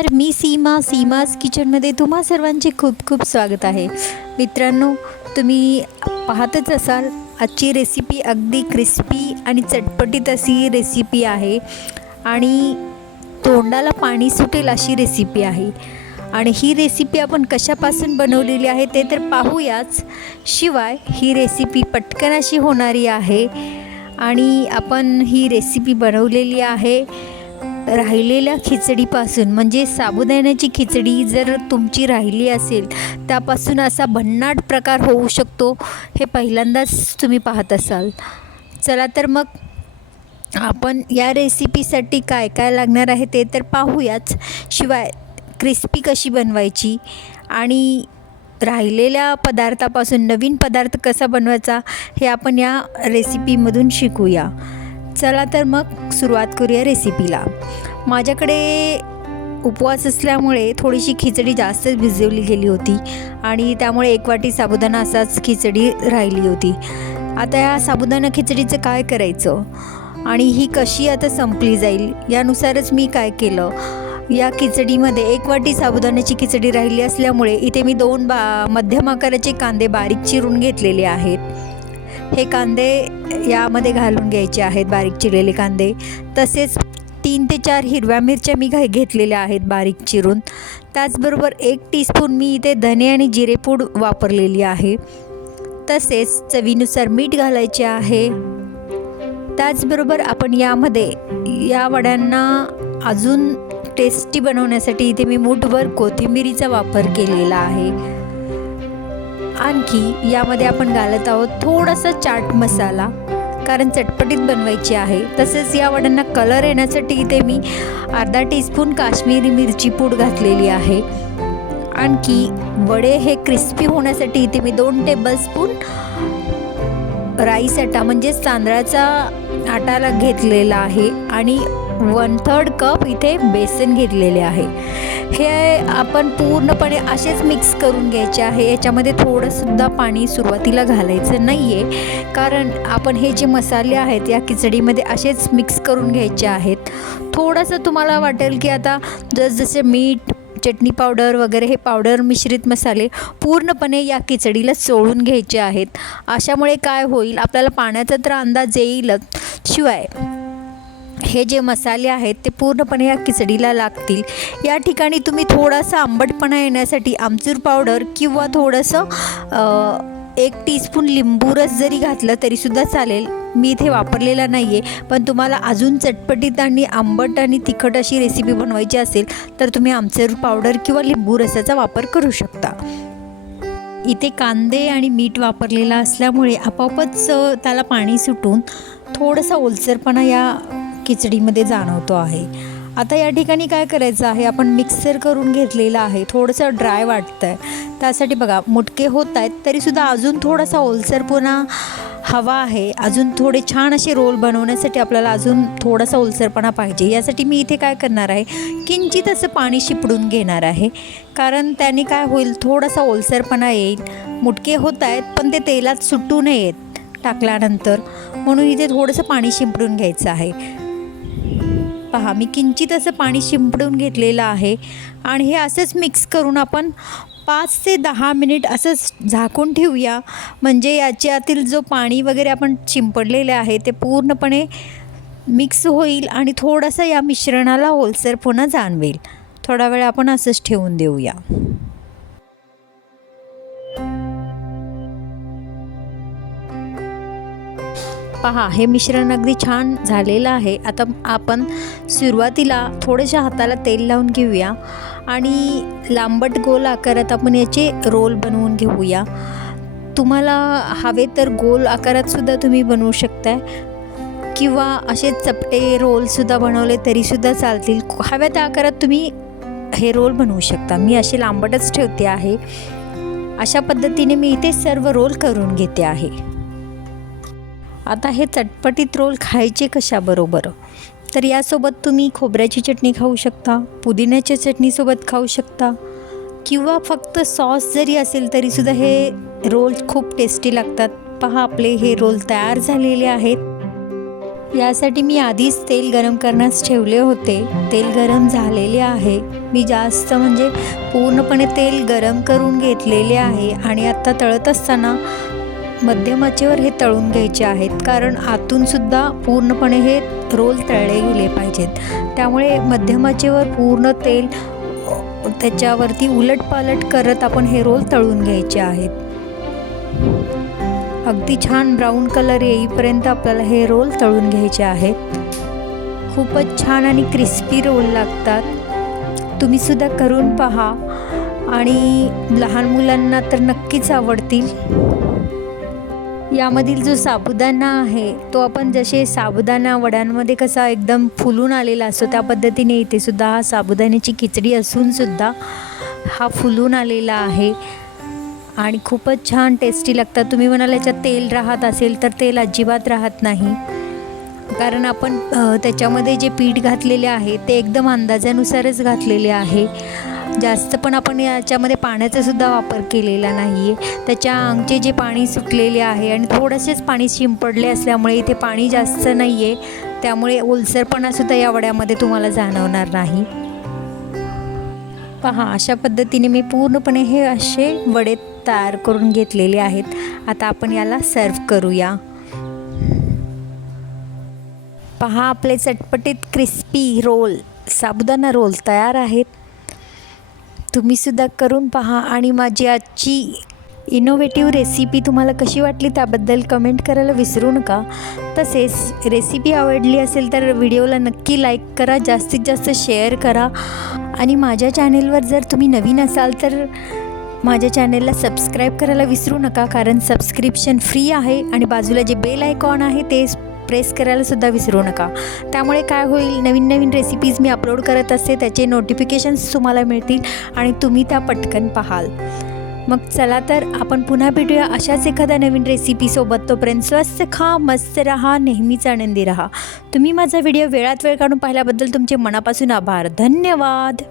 नमस्कार, मी सीमाज किचनमध्ये तुम्हा सर्वांचे खूप खूप स्वागत आहे. मित्रांनो, तुम्ही पाहतच असाल आजची रेसिपी अगदी क्रिस्पी आणि चटपटीत अशी रेसिपी आहे आणि तोंडाला पाणी सुटेल अशी रेसिपी आहे. आणि ही रेसिपी आपण कशापासून बनवलेली आहे ते तर पाहूयाच. शिवाय ही रेसिपी पटकन अशी होणारी आहे आणि आपण ही रेसिपी बनवलेली आहे राहिलेल्या खिचडीपासून. म्हणजे साबुदाण्याची खिचडी जर तुमची राहिली असेल त्यापासून असा भन्नाट प्रकार होऊ शकतो, हे पहिल्यांदाच तुम्ही पाहत असाल. चला तर मग आपण या रेसिपीसाठी काय काय लागणार आहे ते तर पाहूयाच. शिवाय क्रिस्पी कशी बनवायची आणि राहिलेल्या पदार्थापासून नवीन पदार्थ कसा बनवायचा हे आपण या रेसिपीमधून शिकूया. चला तर मग सुरुवात करूया रेसिपीला. माझ्याकडे उपवास असल्यामुळे थोडीशी खिचडी जास्तच भिजवली गेली होती आणि त्यामुळे 1 वाटी साबुदाणा असाच खिचडी राहिली होती. आता या साबुदाणा खिचडीचं काय करायचं आणि ही कशी आता संपली जाईल यानुसारच मी काय केलं, या खिचडीमध्ये 1 वाटी साबुदाण्याची खिचडी राहिली असल्यामुळे इथे मी 2 मध्यम आकाराचे कांदे बारीक चिरून घेतलेले आहेत. हे कांदे यामध्ये घालून घ्यायचे आहेत, बारीक चिरलेले कांदे. तसेच 3 ते 4 हिरव्या मिरच्या मी घेतलेल्या आहेत बारीक चिरून. त्याचबरोबर 1 टीस्पून मी इथे धने आणि जिरेपूड वापरलेली आहे. तसेच चवीनुसार मीठ घालायचे आहे. त्याचबरोबर आपण यामध्ये या वड्यांना अजून टेस्टी बनवण्यासाठी इथे मी मूठभर कोथिंबीरीचा वापर केलेला आहे. आणखी यामध्ये आपण घालत आहोत थोडासा चाट मसाला, कारण चटपटीत बनवायची आहे. तसेच या वड्यांना कलर येण्यासाठी इथे मी अर्धा टीस्पून काश्मीरी मिरची पूड घातलेली आहे. आणखी वडे हे क्रिस्पी होण्यासाठी इथे मी 2 टेबलस्पून राईस आटा म्हणजेच तांदळाचा आटाला घेतलेला आहे आणि 1/3 कप इथे बेसन घेतलेले आहे. हे आपण पूर्णपणे असेच मिक्स करून घ्यायचे आहे. याच्यामध्ये थोडंसुद्धा पाणी सुरुवातीला घालायचं नाही आहे, कारण आपण हे जे मसाले आहेत या खिचडीमध्ये असेच मिक्स करून घ्यायचे आहेत. थोडंसं तुम्हाला वाटेल की आता जसजसे मीठ, चटणी पावडर वगैरे हे पावडर मिश्रित मसाले पूर्णपणे या खिचडीला चोळून घ्यायचे आहेत. अशामुळे काय होईल, आपल्याला पाण्याचा तर अंदाज येईलच, शिवाय हे जे मसाले आहेत ते पूर्णपणे या खिचडीला लागतील. या ठिकाणी तुम्ही थोडासा आंबटपणा येण्यासाठी आमचूर पावडर किंवा थोडंसं 1 टीस्पून लिंबू रस जरी घातलं तरीसुद्धा चालेल. मी इथे वापरलेला नाही आहे, पण तुम्हाला अजून चटपटीत आणि आंबट आणि तिखट अशी रेसिपी बनवायची असेल तर तुम्ही आमचूर पावडर किंवा लिंबू रसाचा वापर करू शकता. इथे कांदे आणि मीठ वापरलेला असल्यामुळे आपोआपच त्याला पाणी सुटून थोडासा ओलसरपणा या खिचडीमध्ये जाणवतो आहे. आता या ठिकाणी काय करायचं आहे, आपण मिक्सर करून घेतलेलं आहे. थोडंसं ड्राय वाटतं आहे, त्यासाठी बघा मुटके होत आहेत तरीसुद्धा अजून थोडासा ओलसरपणा हवा आहे. अजून थोडे छान असे रोल बनवण्यासाठी आपल्याला अजून थोडासा ओलसरपणा पाहिजे. यासाठी मी इथे काय करणार आहे, किंचित असं पाणी शिपडून घेणार आहे, कारण त्याने काय होईल, थोडासा ओलसरपणा येईल. मुटके होत आहेत पण ते तेलात सुटू नयेत टाकल्यानंतर, म्हणून इथे थोडंसं पाणी शिंपडून घ्यायचं आहे. पहा, मी किंचित असं पाणी शिंपडून घेतलेलं आहे आणि हे असंच मिक्स करून आपण 5 ते 10 मिनिट असंच झाकून ठेवूया. म्हणजे याच्यातील जो पाणी वगैरे आपण शिंपडलेले आहे ते पूर्णपणे मिक्स होईल आणि थोडंसं या मिश्रणाला ओलसरपणा जाणवेल. थोडा वेळ आपण असंच ठेवून देऊया. पहा, हे मिश्रण अगदी छान झालेलं आहे. आता आपण सुरुवातीला थोड्याशा हाताला तेल लावून घेऊया आणि लांबट गोल आकारात आपण याचे रोल बनवून घेऊया. तुम्हाला हवे तर गोल आकारातसुद्धा तुम्ही बनवू शकताय किंवा असे चपटे रोलसुद्धा बनवले तरीसुद्धा चालतील. हव्या त्या आकारात तुम्ही हे रोल बनवू शकता. मी असे लांबटच ठेवते आहे. अशा पद्धतीने मी इथे सर्व रोल करून घेते आहे. आता हे चटपटीत रोल खायचे कशाबरोबर, तर यासोबत तुम्ही खोबऱ्याची चटणी खाऊ शकता, पुदिन्याच्या चटणीसोबत खाऊ शकता किंवा फक्त सॉस जरी असेल तरीसुद्धा हे रोल खूप टेस्टी लागतात. पहा, आपले हे रोल तयार झालेले आहेत. यासाठी मी आधीच तेल गरम करण्यास ठेवले होते. तेल गरम झालेले आहे. मी जास्त म्हणजे पूर्णपणे तेल गरम करून घेतलेले आहे आणि आत्ता तळत असताना मध्यम आचेवर हे तळून घ्यायचे आहेत, कारण आतूनसुद्धा पूर्णपणे हे रोल तळले गेले पाहिजेत. त्यामुळे मध्यम आचेवर पूर्ण तेल त्याच्यावरती उलटपालट करत आपण हे रोल तळून घ्यायचे आहेत. अगदी छान ब्राऊन कलर येईपर्यंत आपल्याला हे रोल तळून घ्यायचे आहेत. खूपच छान आणि क्रिस्पी रोल लागतात. तुम्हीसुद्धा करून पहा आणि लहान मुलांना तर नक्कीच आवडतील. यामधील जो साबुदाणा आहे तो आपण जसे साबुदाणा वड्यांमध्ये कसा एकदम फुलून आलेला असतो त्या पद्धतीने इथे सुद्धा हा साबुदाण्याची खिचडी असूनसुद्धा हा फुलून आलेला आहे आणि खूपच छान टेस्टी लागतात. तुम्ही म्हणाल याच्यात तेल राहत असेल तर तेल अजिबात राहत नाही, कारण आपण त्याच्यामध्ये जे पीठ घातलेले आहे ते एकदम अंदाजानुसारच घातलेले आहे. जास्त पण आपण याच्यामध्ये पाण्याचा सुद्धा वापर केलेला नाही आहे. त्याच्या अंगचे जे पाणी सुटलेले आहे आणि थोडेसेच पाणी शिंपडले असल्यामुळे इथे पाणी जास्त नाही आहे, त्यामुळे ओलसरपणासुद्धा या वड्यामध्ये तुम्हाला जाणवणार नाही. पहा, अशा पद्धतीने मी पूर्णपणे हे असे वडे तयार करून घेतलेले आहेत. आता आपण याला सर्व करूया. पहा, आपले चटपटीत क्रिस्पी रोल साबुदाणा रोल तयार आहेत. तुम्हीसुद्धा करून पहा आणि माझी आजची इनोव्हेटिव्ह रेसिपी तुम्हाला कशी वाटली त्याबद्दल कमेंट करायला विसरू नका. तसेच रेसिपी आवडली असेल तर व्हिडिओला नक्की लाईक करा, जास्तीत जास्त शेअर करा आणि माझ्या चॅनेलवर जर तुम्ही नवीन असाल तर माझ्या चॅनेलला सबस्क्राईब करायला विसरू नका, कारण सबस्क्रिप्शन फ्री आहे आणि बाजूला जे बेल आयकॉन आहे ते प्रेस करायला सुद्धा विसरू नका. त्यामुळे काय होईल, नवीन नवीन रेसिपीज मी अपलोड करत असते त्याचे नोटिफिकेशन्स तुम्हाला मिळतील आणि तुम्ही त्या पटकन पाहाल. मग चला तर आपण पुन्हा भेटूया अशाच एखाद्या नवीन रेसिपीसोबत. तोपर्यंत स्वस्त खा, मस्त रहा, नेहमीच आनंदी रहा. तुम्ही माझा व्हिडिओ वेळात वेळ काढून पाहिल्याबद्दल तुमचे मनापासून आभार. धन्यवाद.